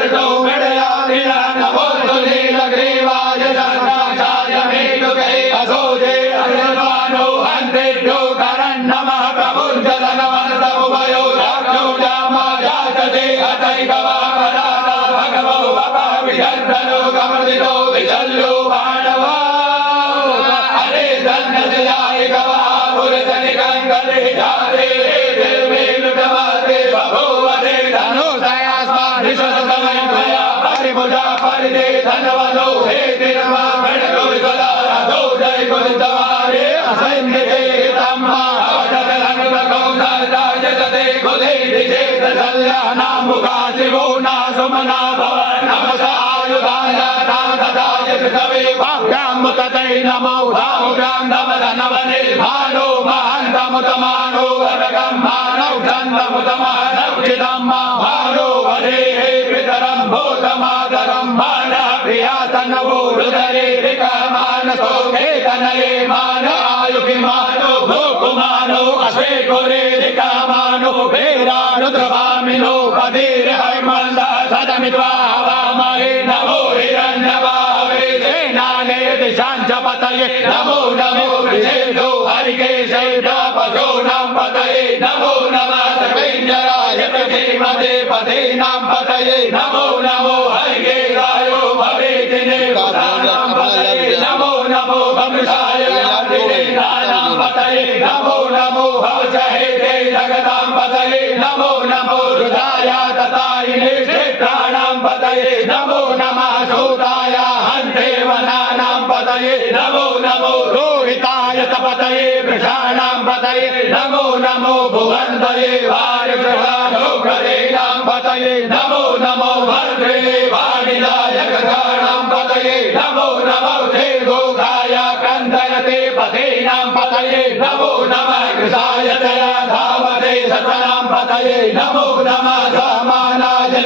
हर्षो मृडयादिना नमो नीलग्रीवाय जगन्नाथाय मेलुके असोजे अजन्मानो हन्तेभ्यो करन् नमः प्रभुञ्जनवनतमुभयो राक्षो जामा जातते अतैकवामराता भगवो वपाविषद्धनो गमदिनो विशल्यो बाणवा अरे धन्यजयाय गवा पुरजनिकङ्गले जाते देवेलुकमाते बभूवते धनुषयास्मान् विश्वसतमय त्वया परिभुजा परिदे धनवनो हे तिरमा गणको विश्वदातो जय कुलितवारे असैन्यते तम्मा अवधगलङ्गकौ राजते कुले दिशेत कल्याणां मुखाशिवो नासुमना भव नमस आयुधाया नाददाय पृथवे वाभ्यां मुततै नमो धाभ्यां नवधनवने भानो महान्तमुतमानो वरगं मानौ छन्दमुतमानौ चिदं मानो वरे पितरं भूतमातरं मानः प्रियातनवो हृदये रिकमानसो केतनये मान आयुषि मानो भोकुमानो अश्वेकुरे रिकमानो वीरानुद्रभामिनो पदीर हैमन्दा सदमित्वा वामहे नमो हिरण्यवाहे सेनाने दिशाञ्च पतये नमो नमो विशेषो हरिकेशेभ्य पशूनां पतये नमो नमः सर्वैञ्जराय पृथिमते पतीनां पतये नमो नमो हरिकेशायो भवेतिने पदानां पतये नमो नमो वंशाय नानां पतये नमो नमो भवचहेते जगतां पतये नमो नमो रुद्राय ततायिने क्षेत्राणां पतये नमो नमः सूताय हन्ते वनानां पतये नमो नमो रोहिताय तपतये वृषाणां पतये नमो नमो भुवन्तये वायुग्रहालोकरेणां पतये नमो नमो भद्रे वाणिलाय गजानां पतये नमो नमो देवोगाय कन्दयते पतेनां पतये नमो नमः कृताय तया धावते सतनां पतये नमो नमः सामानाय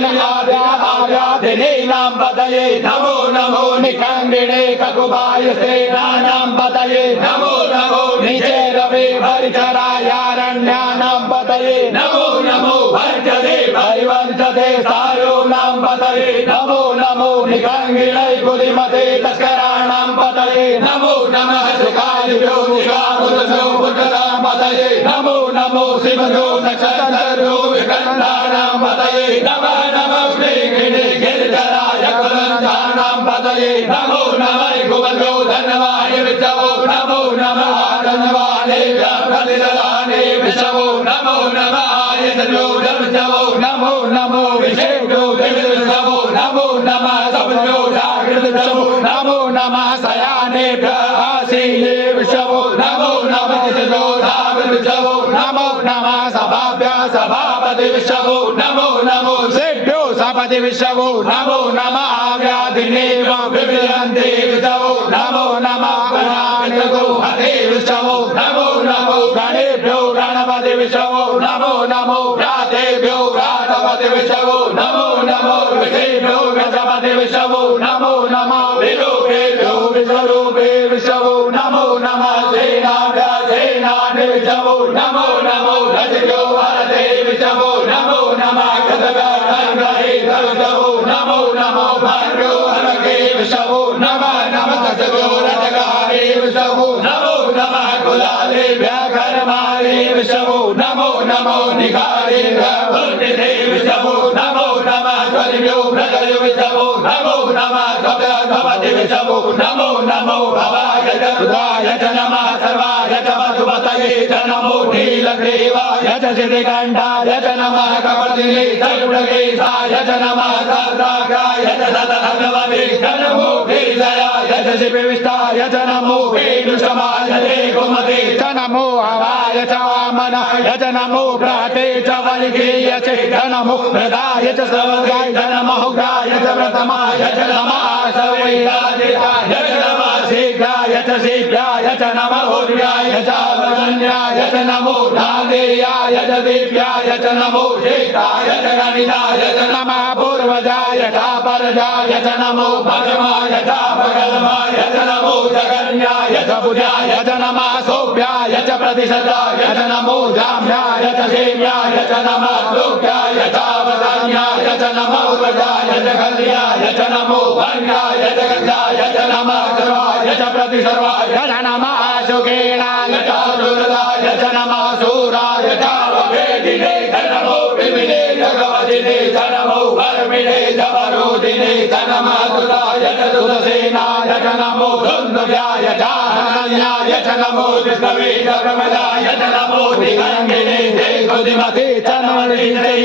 आव्याधिनीनां पतये नमो नमो निकङ्गिणे ककुबाय सेनानां पतये नमो नमो निचेरवे भरिचरायारण्यानां पतये नमो नमो भर्जते परिवर्जते सायोनां पतये नमो नमो निकङ्गिणे गुलिमते तस्कराणां पतये नमो नमः सुखादिभ्यो मुषामुदभ्यो बुद्धतां पतये नमो नमो शिवजो नक्षत्रो विकन्दानां पतये नमः नमः श्रीगिरि गिरिधराय कुलन्दानां पतये नमो नमः कुवजो धनवाय विचवो नमो नमः धनवाने व्यापदिदाने विचवो नमो नमः आयतनो विचवो नमो नमो विशेषो विचवो नमो नमः सबजो जागृतवो नमो नमः सयानेभ्यः आसीने विचवो नमो नमः जो धाविचवो नमो नमः सभाभ्यः सभापति विचवो नमो नमो सेभ्यो सपति विचवो नमो नमः आव्याधिनेव विविधन्ते विचवो नमो नमः गणानिको हते विचवो नमो नमो गणेभ्यो गणपति विचवो नमो नमो भ्रातेभ्यो भ्रातपति विचवो नमो नमो विषेभ्यो गजपति विचवो नमो नमः विरूपेभ्यो विश्वरूपे विचवो नमो नमः सेनाभ्यः सेनानि विचवो नमो नमो गजभ्यो वरदे विचवो नमो नमः गजगणगणे विचवो नमो नमो भर्गो हरगे विचवो नमः नमः गजभ्यो रथगारे विचवो नमो नमः कुलालेभ्यः कर्मारे विचवो नमो नमो निगारेभ्यः बुद्धिदे विचवो नमो नमः स्वरिभ्यो भ्रगयो विचवो नमो नमः स्वभ्यभवति विचवो नमो नमो भवाय च रुद्राय च नमः सर्वाय च वसुपतये च नमो नीलग्रीवाय च श्रीकण्ठाय च नमः कपर्दिने च गुणकेशाय च नमः सहस्राक्षाय च शतधन्वने च नमो भेषजाय च शिपिविष्टाय च नमो वेणुषमाय ते कुमते च नमो हवाय च वामनाय च नमो बृहते च वल्गीय च नमो मृदाय च सर्वगाय च नमो उग्राय च प्रथमाय च नमः आसवैराजिताय च नमः शीघ्राय च शिव्याय च नमः ऊर्व्याय च वदन्याय च नमो नादेयाय च दिव्याय च नमो ज्येष्ठाय च गणिताय च नमः पूर्वजाय च परजाय च नमो भगवाय च भगवाय च नमो जगन्याय च बुधाय च नमः सोभ्याय च प्रतिशताय च नमो जाम्याय च सेव्याय च नमः लोक्याय च वदन्याय च नमो वजाय च कल्याय च नमो भंगाय च गजाय च नमः सर्वाय च प्रतिसर्वाय च नमः सुखेणाय च सुरदाय च नमः सूराय च वेदिने च नमो विमिने जगवदिने च नमो वर्मिणे च वरोधिने च नमः सुताय च सुदसेनाय च नमो दुन्दुभ्याय च अनन्याय च नमो विष्णवे च प्रमदाय च नमो दिगङ्गिने च बुद्धिमते च नमः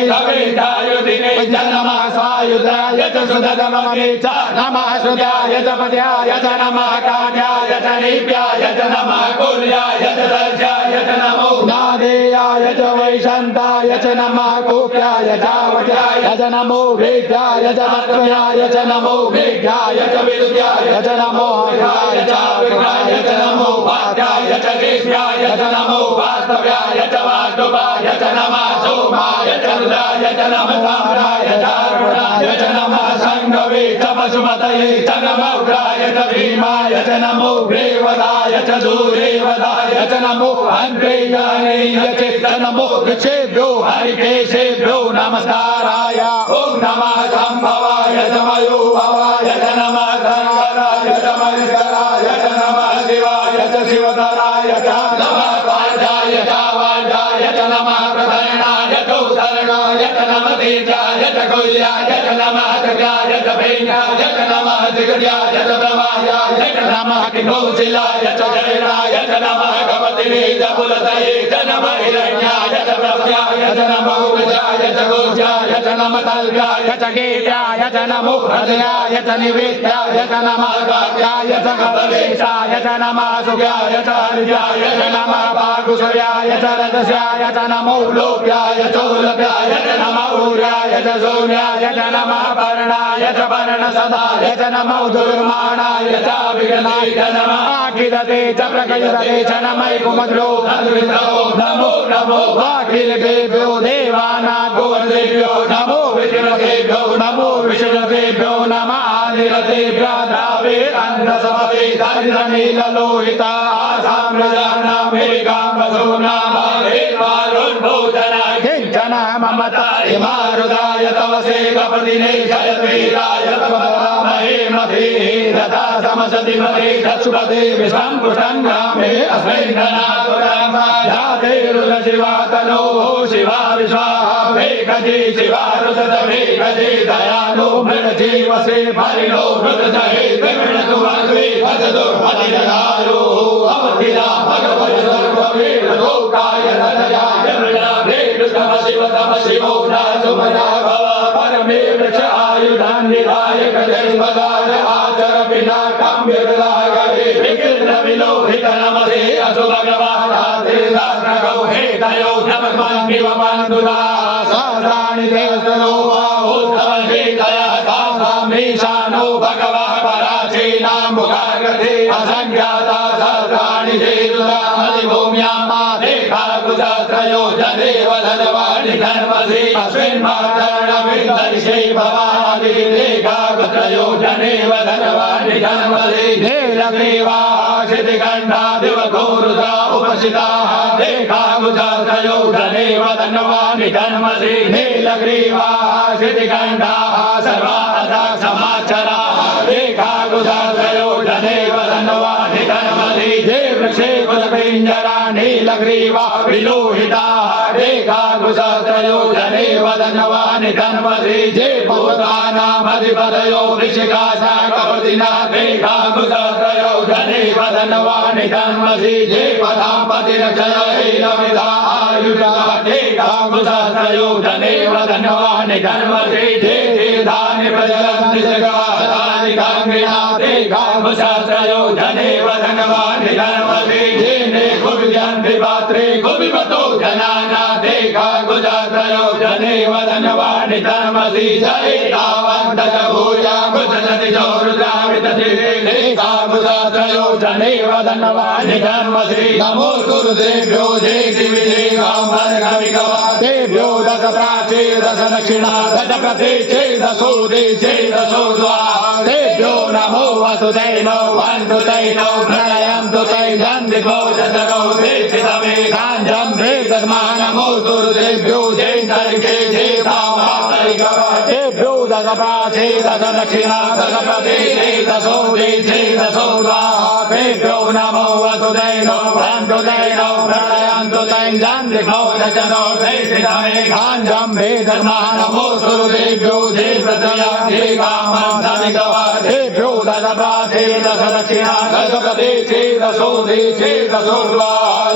कवितायुधिने च नमः स्वायुधाय च सुदगमने च नमः श्रुताय च पद्याय च नमः काव्याय च निव्याय च नमः कुल्याय च दर्शाय च नमो नादेयाय च वैशन्ताय च नमः कोप्याय च वज्राय च नमो वेद्याय च मत्व्याय च नमो वेद्याय च विद्याय च नमो हराय च विघ्नाय च नमो वाद्याय च केश्याय च नमो वास्तव्याय च वास्तुवाय च नमः सोमाय च रुद्राय च नमः साम्राय च अरुणाय च नमः संगवे च पशुपतये च नमः उग्राय च भीमाय च नमो ग्रेवदाय च दूरेवदाय च नमो अन्त्रेयानेय च नमो वृक्षेभ्यो हरिकेशेभ्यो नमस्काराय ओम नमः संभवाय च मयोभवाय च नमः शंकराय च महेश्वराय च नमः शिवाय च शिवधराय च नमः पार्थाय च वार्धाय च नमः प्रधरणाय च उदरणाय च नमः तेजाय च कुल्याय च नमः जगाय च भेण्याय च नमः जिगर्याय च प्रवायाय च नमः किंकौशिलाय च जयनाय च नमः कवतिने च पुलतये च नमः हिरण्याय च प्रभ्याय च नमो विजाय च गोजाय च नमः तल्व्याय च गेयाय च नमो हृदयाय च निवेद्याय च नमः काव्याय च कपलेशाय च नमः सुव्याय च हरियाय च नमः पाकुशर्याय च रजस्याय च नमो लोप्याय च उल्लभ्याय च नमः ऊर्याय च सोम्याय च नमः पर्णाय च पर्णसदाय च नमो दुर्माणाय च विघ्नाय च नमः अखिलते च प्रकटिते च नमः कुमद्रो नमो नमो अखिलेभ्यो देवानागो देव्यो नमो विष्णुदेभ्यो नमो विष्णुदेभ्यो नमः आदिरतेभ्यो धावे अन्नसमवे दरिद्रनीललोहिता आसाम्रजानामेकाम्बधो नामे वारुणभूषणाय किञ्चन ममता हिमारुदाय तव सेकपदिने जयवीराय त्वरामहे मथे रथा समसति मते दक्षुपदे विश्वम्पुषं ग्रामे अस्मिन्ननातुरं जाते रुद्रशिवातनो शिवा विश्वाहा भेकजी शिवा रुद्र भेकजी दयालो मृगजीवसे भरिणो रुद्रहे विमृणतु भगवे भजदुर्मतिरगारो अवधिना भगवत् सर्ववेद लोकाय नरयाय मृणाभे तम शिव शिवो न सुमना भव परमे वृक्ष आयुधान् निधाय गजस्पदाय आचर पिनाकं विरलागरे विकीर्ण विलोहित नमसे असु भगवानाते दानगौ हेतयो नमस्मन्निव बन्धुदा सहस्राणि देवसरो बाहो तव हेतयः साम्नीशानो भगवः पराचीनां मुखाग्रते असङ्ख्याता सहस्राणि देवसुरा अधिभूम्यां मा देखा कुशस्त्रयो जनेव धनवाणि धर्मसि अस्मिन्माकर्णविन्दर्शे भवादि देखा कुशयो जनेव धनवाणि धर्मसि नीलग्रीवाः शितिखण्डादिवघोरुधा उपसिताः देखा कुशस्त्रयो जनेव धनवाणि धर्मसि नीलग्रीवाः शितिखण्डाः सर्वा समाचराः देखा कुशस्त्रयो जनेव धनवाणि धर्मसि जे वृक्षे कुलपिञ्जरा नीलग्रीवा विलोहिताः देखा कुशस्त्रयो जनेव धनवानि धन्वसि जे भूतानामधिपतयो ऋषिकाशा कपतिना देखा कुशस्त्रयो जनेव धनवानि धन्वसि जे पदाम्पतिरक्षयैलविधा आयुधा देखा कुशस्त्रयो जनेव धनवानि धन्वसि जे धानि प्रजलन्ति जगादानि काङ्गिणा देखा कुशस्त्रयो जनेव धनवानि धन्वसि जेने कुर्यन्ति पात्रे कुपिमतो जनाना देखा कुशस्त्रयो जनेव धनवानि धर्मसि जयेतावन्तः भूया कुशलति चौरुद्रावितति देखा सहस्रयो जने वदन्नवानि धर्मश्री नमो गुरुदेव्यो जयति विजयगामर्गविगवा तेभ्यो दश प्राचे दश दक्षिणा दश प्रतीचे दशोदीचे दशोद्वा तेभ्यो नमो वसुदैनो वन्दुदैनो प्रणयन्तु तैजन्दिको दशरो दीक्षितमे काञ्जं भेदस्मा नमो गुरुदेव्यो जयन्तरिके तेभ्यो दश प्राचे दश दक्षिणा दश प्रतीचे दशोदीचे दशोद्वा तेभ्यो नमो वसुदैनो वन्दुदैनो प्रणयन्तु तैजन्दिको दशरो दीक्षितमे काञ्जं भेदस्मा नमो गुरुदेव्यो जयप्रतया तेभ्यो दश प्राचे दश दक्षिणा दश प्रतीचे दशोदीचे दशोद्वा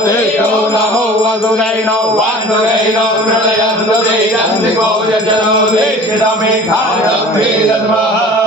तेभ्यो नमो वसुदैनो वन्दुदैनो प्रणयन्तु तैजन्दिको दशरो दीक्षितमे काञ्जं भेदस्मा